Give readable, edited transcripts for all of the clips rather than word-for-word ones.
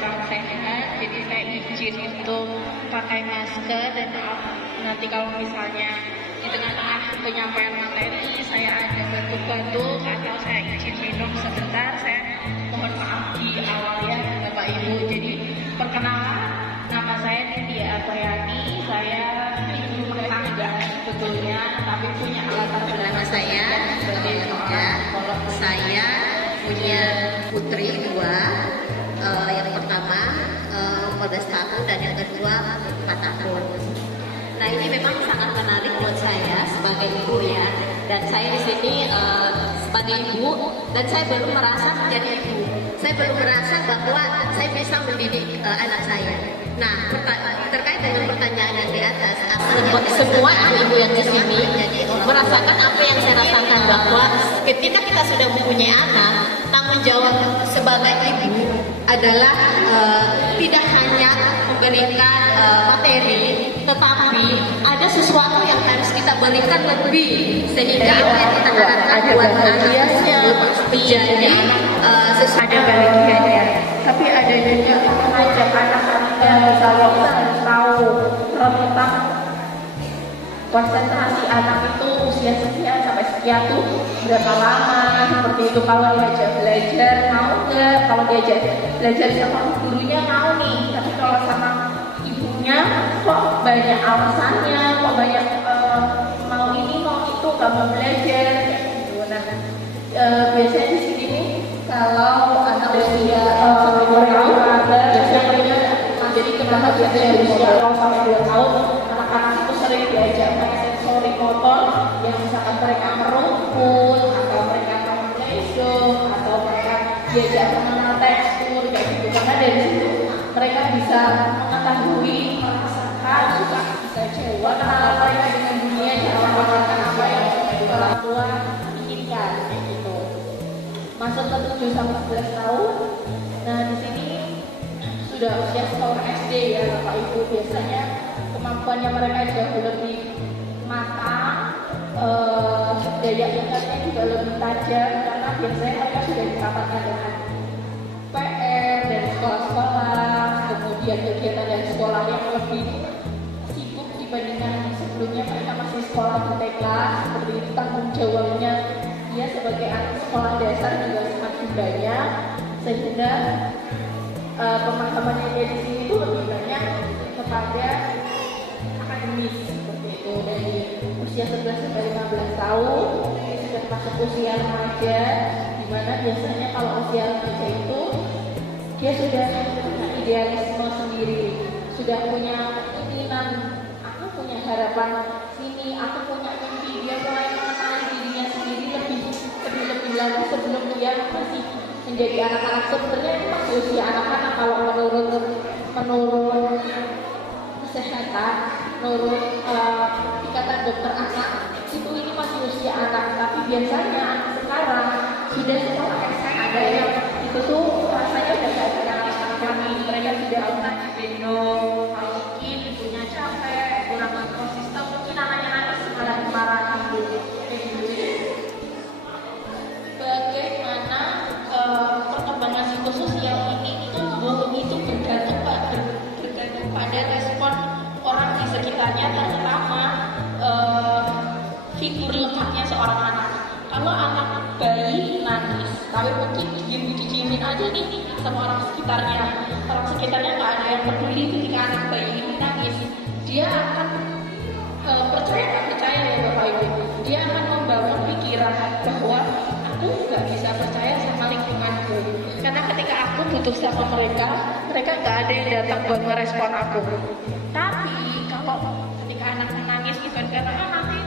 kurang sehat, jadi saya izin untuk pakai masker. Dan nanti kalau misalnya di tengah-tengah penyampaian materi saya ada batuk-batuk atau saya izin minum sebentar, saya mohon maaf di awal ya Bapak Ibu. Jadi perkenalan, nama saya Nindya Abayani, saya ibu rumah tangga sebetulnya, tapi punya latar belakang saya sebagai seorang psikolog. Saya punya putri dua, yang pertama 14 tahun dan yang kedua 4 tahun. Nah, ini memang sangat menarik buat saya sebagai ibu ya. Dan saya di sini sebagai ibu, dan saya belum merasa menjadi ibu. Saya belum merasa bahwa saya bisa mendidik anak saya. Nah, terkait dengan pertanyaan yang di atas, semua ibu yang di sini merasakan apa yang saya rasakan, bahwa ketika kita sudah mempunyai anak, tanggung jawab sebagai ibu adalah tidak hanya memberikan materi, tetapi ada sesuatu yang harus kita berikan lebih, sehingga apa yang kita harapkan buat anaknya menjadi ada bahagia. Tapi ada juga mengajak anak-anaknya, misalnya kita harus tahu tentang konsentrasi anak itu usia sekian sampai sekian tuh berapa lama, seperti itu. Kalau diajak belajar mau nggak, kalau diajak belajar sama gurunya mau nih, tapi kalau sama ibunya kok banyak alasannya, kok banyak mau ini mau itu, gak mau belajar kayak gitu. Nah, biasanya di sini nih kalau anak usia sampai 2 tahun biasanya jadi kebahagiaan dari usia 0 sampai 2 tahun, anak-anak itu sering diajak main sensori motor yang misalkan mereka merumput atau mereka main play-doh atau mereka diajak mengenal tekstur kayak gitu, karena dari situ mereka bisa mengetahui, merasakan, juga bisa jawab kenalan mereka dengan dunia, jangan melakukan apa yang orang tua inginkan kayak gitu. Masuk ke 7 sampai 11 tahun. Nah, di sini sudah usia sekolah SD ya Bapak Ibu, biasanya kemampuannya mereka jauh lebih matang, daya ingatnya juga lebih tajam, karena biasanya mereka sudah ditapatkan dengan PR dari sekolah-sekolah, kemudian kegiatan dari sekolah yang lebih sibuk dibandingkan sebelumnya mereka masih sekolah di TK, seperti itu. Tanggung jawabnya dia sebagai anak sekolah dasar juga semakin banyak, sehingga teman-temannya dia di sini itu lebih banyak kepada akademis seperti itu. Dari usia 11 sampai 15 tahun sudah masuk usia remaja, di mana biasanya kalau usia remaja itu dia sudah punya idealisme sendiri, sudah punya keinginan, aku punya harapan sini, aku punya mimpi. Dia mulai mengenali dirinya sendiri lebih lagi sebelum dia masih menjadi anak-anak. Sebenarnya itu masih usia anak-anak kalau menurut kesehatan, menurut ikatan dokter anak itu ini masih usia anak. Tapi biasanya anak sekarang sudah sekolah SMA, ada yang itu tuh rasanya udah gak ada anak-anak kami, mereka sudah pernah digendong, kalau mungkin ibunya capek, kurang konsisten, mungkin anaknya nangis marah-marah gitu. Bagaimana perkembangan psikososial ini tumbuh itu bergantung pada respon orang di sekitarnya, terutama figur lekatnya seorang anak. Kalau anak bayi nangis, tapi mungkin diciumin aja nih sama orang sekitarnya nggak ada yang peduli. Ketika anak bayi ini nangis, dia akan percaya ya Bapak Ibu, dia akan membangun pikiran bahwa aku nggak bisa percaya sama lingkunganku, karena ketika aku butuh sama mereka nggak ada yang datang buat merespon aku. Tapi kalau ketika anak menangis bukan karena nanti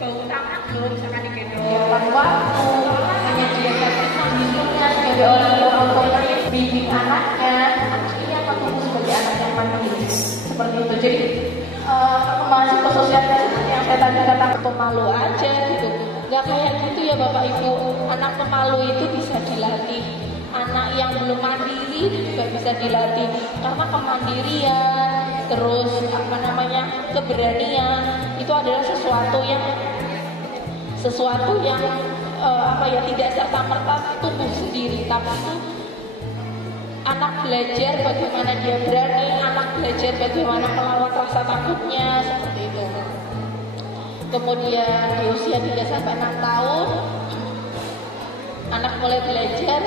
bau tangan loh, misalkan digendong waktu menyediakan sambilnya sebagai orang tua yang bimbing anaknya, akhirnya akan tumbuh sebagai anak yang mandiri seperti itu. Jadi perkembangan psikososial yang saya tadi katakan pemalu aja gitu, nggak kayak gitu ya Bapak Ibu. Anak pemalu itu bisa dilatih, anak yang belum mandiri juga bisa dilatih, karena kemandirian terus keberanian itu adalah sesuatu yang tidak serta merta tumbuh sendiri, tapi itu anak belajar bagaimana dia berani, anak belajar bagaimana melawan rasa takutnya, seperti itu. Kemudian di usia 3-6 tahun, anak mulai belajar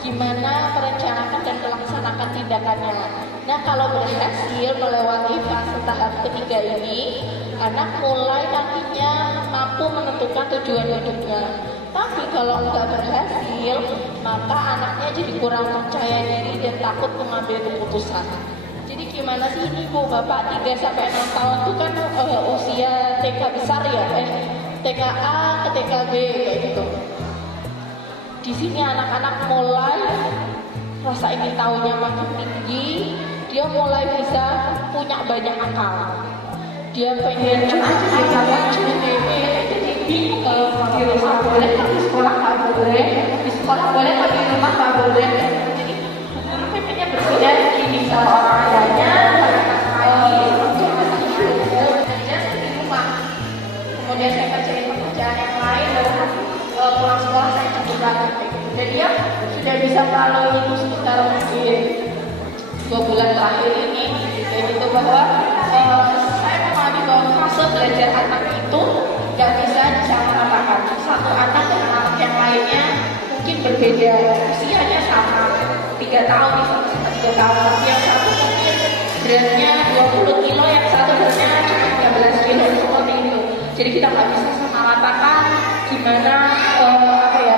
gimana merencanakan dan melaksanakan tindakannya. Nah, kalau berhasil melewati fase tahap ketiga ini, anak mulai nantinya mampu menentukan tujuan hidupnya. Tapi kalau nggak berhasil, maka anaknya jadi kurang percaya diri dan takut mengambil keputusan. Jadi gimana sih ini Bu, Bapak 3-6 tahun itu kan usia TK besar ya, TKA ke TKB kayak gitu. Di sini anak-anak mulai rasa ingin tahunya makin tinggi, dia mulai bisa punya banyak akal. Dia pengen coba di rumah boleh, di sekolah nggak boleh, di sekolah boleh, tapi di rumah nggak boleh. Jadi guru pengennya berbeda ini sama orang ayahnya, di rumah. Kemudian saya kerjain pekerjaan yang lain, baru pulang sekolah saya cukup banget. Dan dia sudah bisa melalui itu sekitar mungkin 2 bulan terakhir ini, kayak gitu, bahwa saya memahami bahwa fase belajar anak itu nggak bisa disamaratakan. Satu anak dengan anak yang lainnya mungkin berbeda, usianya sama 3 tahun, sama 3 tahun, tapi yang satu mungkin beratnya 20 kilo, yang satu beratnya cuma 13 kilo, seperti itu. Jadi kita nggak bisa samaratakan gimana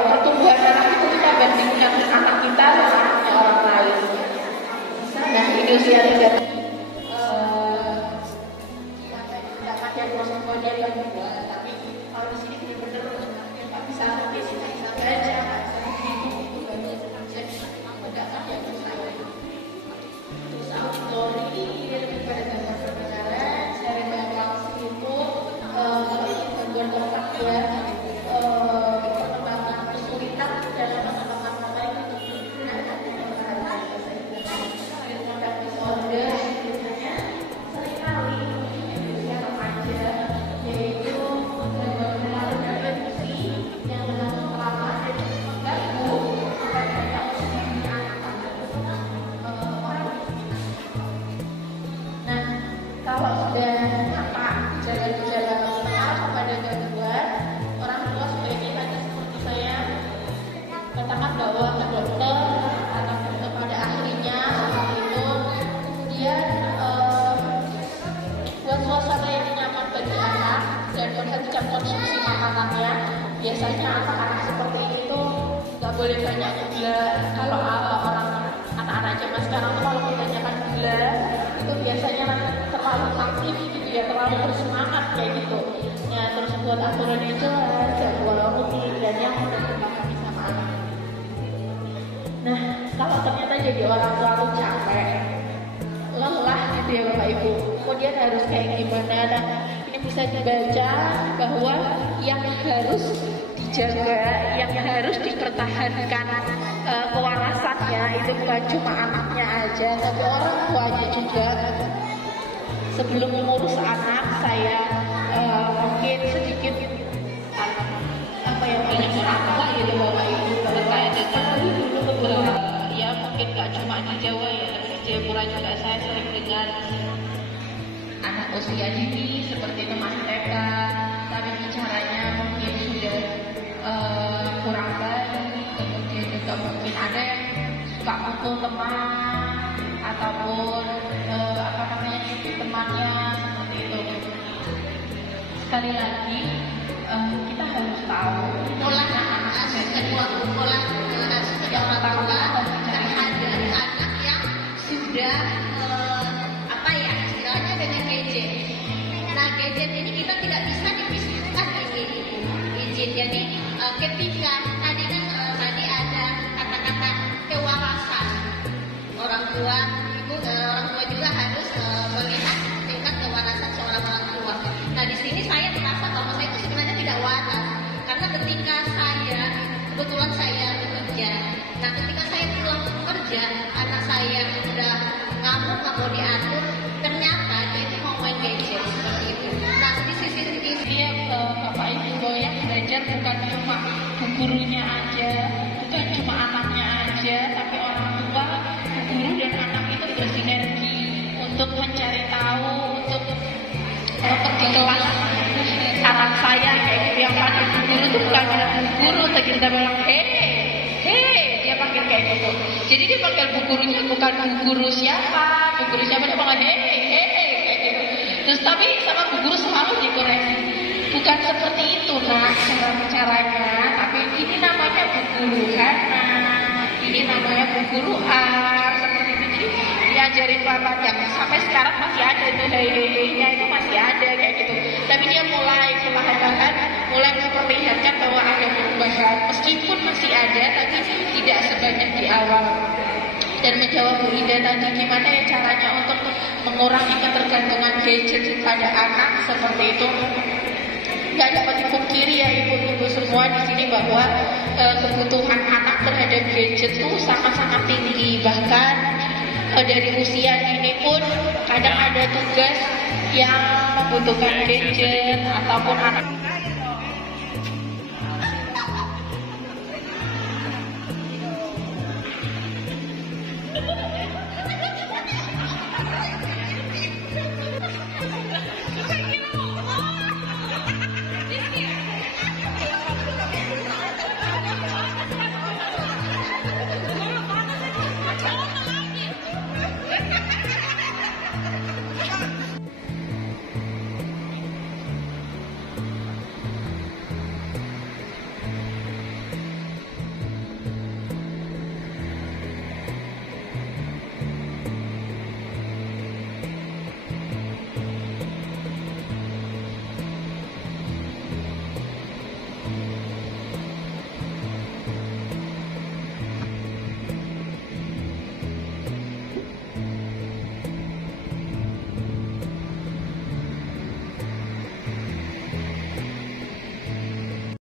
pertumbuhan anak itu kita bandingkan anak kita dengan anaknya orang lain. Nah, ini usia 3 tahun. Tapi kalau di sini benar-benar nggak bisa nulis, nggak bisa baca, nggak bisa buku, jadi mendapat yang susah. Terus auditory pada dasar pembelajaran, cerebral palsy itu gangguan otak ya, perkembangan kesulitan dalam mengembangkan otak itu. Nah, conduct disorder biasanya seringkali usia remaja, yaitu gangguan emosi yang berlangsung lama dan mengganggu banyak orang. Nah, kalau sudah nampak gejala-gejala mengarah kepada gangguan, orang tua sebaiknya tadi seperti saya katakan bahwa ke dokter atau kepada ahlinya seperti itu. Kemudian buat suasana yang nyaman bagi anak dan perhatikan konsumsi makanannya. Biasanya anak-anak seperti itu nggak boleh banyak gula. Kalau anak-anak zaman sekarang tuh kalau kebanyakan gula itu biasanya terlalu aktif gitu ya, terlalu bersemangat kayak gitu. Ya, terus buat aturannya jelas, jadwal rutin dan yang mudah dipahami sama anak. Nah, kalau ternyata jadi orang tua tuh capek, lelah gitu ya Bapak Ibu, kemudian harus kayak gimana? Nah, ini bisa dibaca bahwa yang harus dijaga, yang harus dipertahankan kewarasannya itu bukan cuma anaknya aja, tapi orang tuanya juga. Sebelum mengurus anak, saya mungkin sedikit banyak orang tua gitu Bapak Ibu, kalau saya datang dulu beberapa, ya mungkin gak cuma di Jawa ya, di Jayapura juga saya sering dengar anak usia dini seperti teman TK, tapi bicaranya mungkin sudah kurang baik, kemudian juga mungkin ada yang suka pukul teman ataupun temannya seperti itu. Sekali lagi kita harus tahu pola anak yang tahu terhadap anak yang sudah istilahnya dengan gadget. Nah, gadget ini kita tidak bisa dipisahkan ini izin. Jadi ketika tadi ada kata-kata kewarasan, orang tua juga harus melihat tingkat kewarasan seorang orang tua. Nah, di sini saya merasa bahwa saya itu sebenarnya tidak waras, karena ketika kebetulan saya bekerja. Nah, ketika saya pulang bekerja, anak saya sudah ngamuk, nggak mau diatur, ternyata dia itu mau main gadget seperti itu. Nah, di sisi dia Bapak Ibu yang belajar bukan cuma gurunya aja, bukan cuma anaknya aja, tapi orang tua di kelas anak saya kayak gitu yang panggil Bu Guru tuh bukan Bu Guru, kita bilang dia panggil kayak gitu. Jadi dia panggil Bu Gurunya bukan Bu Guru siapa, dia panggil kayak gitu. Terus tapi sama Bu Guru selalu dikoreksi, bukan seperti itu nak cara bicaranya, tapi ini namanya Bu Guru Hana, ini namanya Bu Guru A, seperti itu. Jadi diajarin pelan-pelan, sampai sekarang masih ada itu nya itu masih ada kayak gitu. Tapi dia mulai perlahan-lahan mulai memperlihatkan bahwa ada perubahan, meskipun masih ada tapi tidak sebanyak di awal. Dan menjawab Bu Ida tadi, gimana ya caranya untuk mengurangi ketergantungan gadget pada anak seperti itu. Nggak dapat dipungkiri ya ibu-ibu semua di sini bahwa kebutuhan anak terhadap gadget itu sangat-sangat tinggi. Bahkan dari usia dini pun kadang ada tugas yang membutuhkan gadget ataupun anak